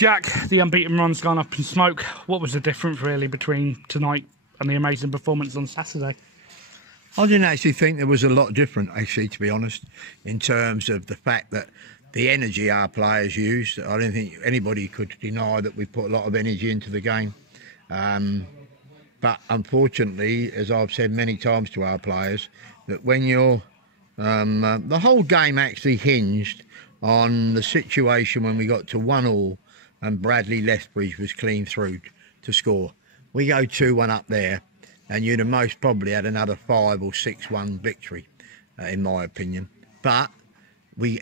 Jack, the unbeaten run's gone up in smoke. What was the difference really between tonight and the amazing performance on Saturday? I didn't actually think there was a lot different, actually, to be honest, in terms of the fact that the energy our players used. I don't think anybody could deny that we put a lot of energy into the game. But unfortunately, as I've said many times to our players, that when you're... the whole game actually hinged on the situation when we got to 1-1 and Bradley Lethbridge was clean through to score. We go 2-1 up there and you'd have most probably had another 5 or 6-1 victory, in my opinion. But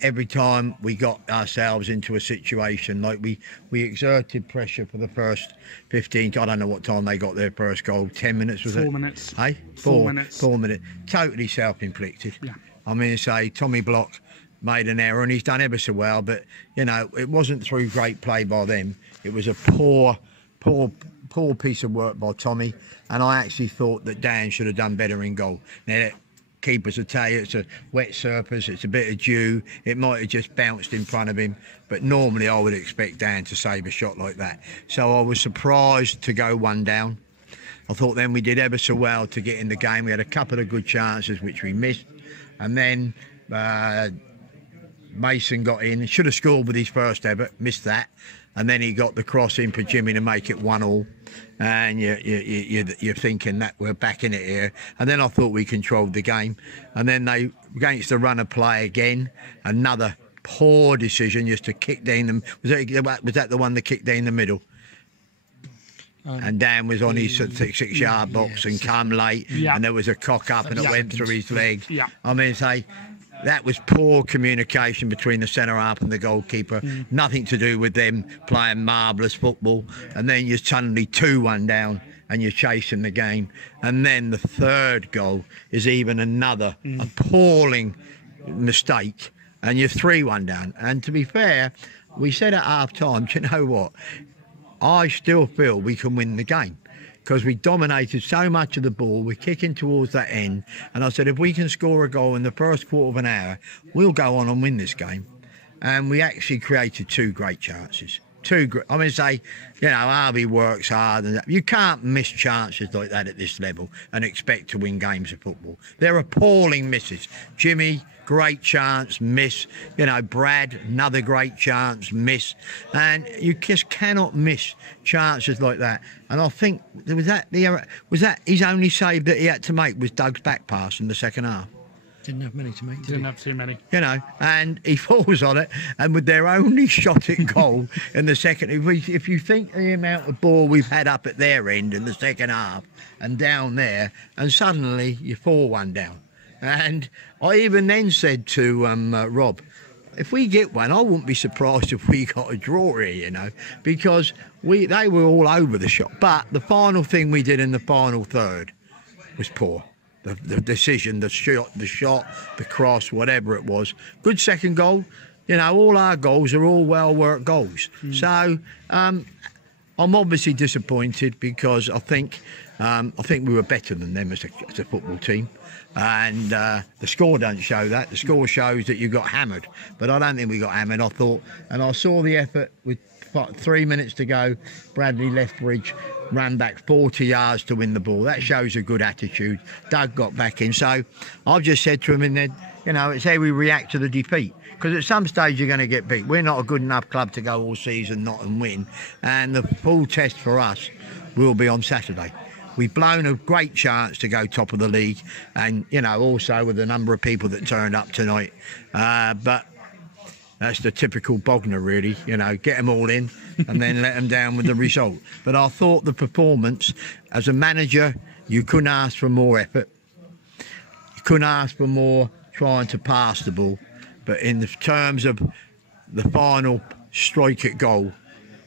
every time we got ourselves into a situation, like we exerted pressure for the first 15, I don't know what time they got their first goal, 10 minutes was it? 4 minutes. Hey? 4 minutes. 4 minutes. Totally self-inflicted. Yeah. I mean, say, Tommy Block made an error and he's done ever so well, but, you know, it wasn't through great play by them. It was a poor piece of work by Tommy, and I actually thought that Dan should have done better in goal. Now, keepers will tell you it's a wet surface, it's a bit of dew, it might have just bounced in front of him, but normally I would expect Dan to save a shot like that. So I was surprised to go 1 down. I thought then we did ever so well to get in the game. We had a couple of good chances which we missed, and then Mason got in, should have scored with his first ever, missed that, and then he got the cross in for Jimmy to make it 1-1, and you're thinking that we're back in it here. And then I thought we controlled the game, and then they, against the run of play again, another poor decision just to kick down them. Was that the one that kicked down the middle? And Dan was on his 6-yard box and come late, and there was a cock up and it went through his legs. Yeah. I mean, say, that was poor communication between the centre half and the goalkeeper. Nothing to do with them playing marvellous football. And then you're suddenly 2-1 down and you're chasing the game. And then the third goal is even another appalling mistake. And you're 3-1 down. And to be fair, we said at half time, do you know what? I still feel we can win the game, because we dominated so much of the ball, we're kicking towards that end, and I said if we can score a goal in the first quarter of an hour, we'll go on and win this game. And we actually created 2 great chances. I mean, say, you know, Harvey works hard, and you can't miss chances like that at this level and expect to win games of football. They're appalling misses. Jimmy, great chance, miss. You know, Brad, another great chance, miss. And you just cannot miss chances like that. And I think was that his only save that he had to make was Doug's back pass in the second half. Didn't have many to make. Didn't have too many. You know, and he falls on it, and with their only shot at goal in the second, if you think the amount of ball we've had up at their end in the second half and down there, and suddenly you're 4-1 down. And I even then said to Rob, if we get one, I wouldn't be surprised if we got a draw here, you know, because they were all over the shot. But the final thing we did in the final third was poor. The decision, the shot, the cross, whatever it was. Good second goal. You know, all our goals are all well-worked goals. So I'm obviously disappointed, because I think we were better than them as a football team. And the score doesn't show that. The score shows that you got hammered. But I don't think we got hammered. I thought, and I saw the effort with 3 minutes to go. Bradley Lethbridge ran back 40 yards to win the ball. That shows a good attitude. Doug got back in. So I've just said to him in there, you know, it's how we react to the defeat. Because at some stage you're going to get beat. We're not a good enough club to go all season not and win. And the full test for us will be on Saturday. We've blown a great chance to go top of the league, and, you know, also with the number of people that turned up tonight. But that's the typical Bognor, really, you know, get them all in and then let them down with the result. But I thought the performance, as a manager, you couldn't ask for more effort. You couldn't ask for more trying to pass the ball. But in the terms of the final strike at goal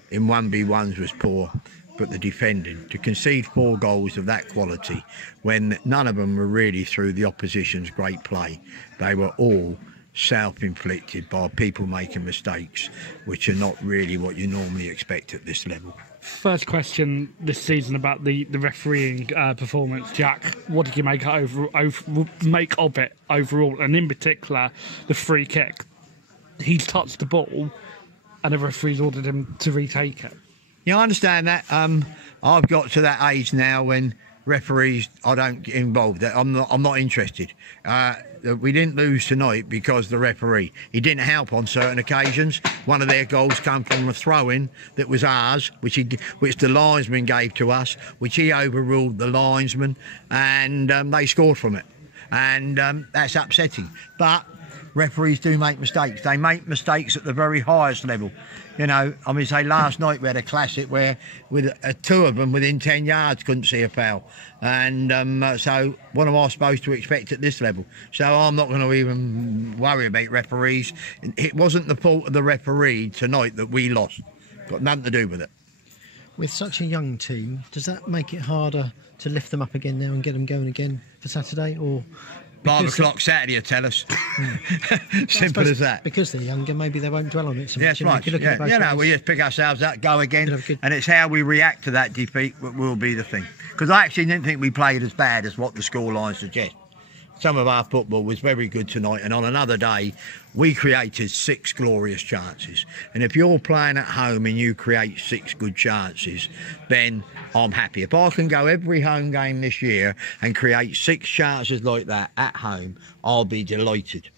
in 1v1s was poor. But the defending, to concede 4 goals of that quality when none of them were really through the opposition's great play, they were all self-inflicted by people making mistakes, which are not really what you normally expect at this level. First question this season about the refereeing performance, Jack. What did you make of it overall, and in particular the free kick? He's touched the ball. and the referees ordered him to retake it. Yeah, I understand that. I've got to that age now when referees, I don't get involved. I'm not interested. We didn't lose tonight because the referee. He didn't help on certain occasions. One of their goals came from a throw-in that was ours, which the linesman gave to us, which he overruled the linesman, and they scored from it. And that's upsetting. But referees do make mistakes. They make mistakes at the very highest level. You know, I mean, say last night we had a classic where with two of them within 10 yards couldn't see a foul. And so what am I supposed to expect at this level? So I'm not going to even worry about referees. It wasn't the fault of the referee tonight that we lost. Got nothing to do with it. With such a young team, does that make it harder to lift them up again now and get them going again for Saturday? Or 5 o'clock Saturday, you tell us. Simple as that. Because they're younger, maybe they won't dwell on it so much. Yes, right. Yeah, we just pick ourselves up, go again, and it's how we react to that defeat that will be the thing. Because I actually didn't think we played as bad as what the scoreline suggests. Some of our football was very good tonight, and on another day, we created 6 glorious chances. And if you're playing at home and you create 6 good chances, then I'm happy. If I can go every home game this year and create 6 chances like that at home, I'll be delighted.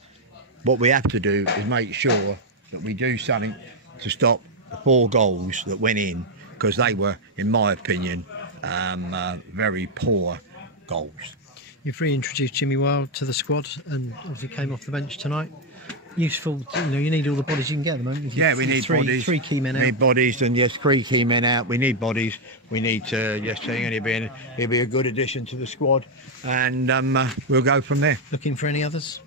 What we have to do is make sure that we do something to stop the 4 goals that went in, because they were, in my opinion, very poor goals. You've reintroduced Jimmy Wild to the squad and obviously came off the bench tonight. Useful, you know, you need all the bodies you can get at the moment. Yeah, we need bodies. 3 key men out. We need bodies, and yes, 3 key men out. We need bodies. We need to, yes, and he'll be a good addition to the squad, and we'll go from there. Looking for any others?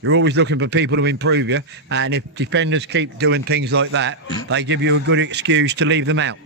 You're always looking for people to improve you, and if defenders keep doing things like that, they give you a good excuse to leave them out.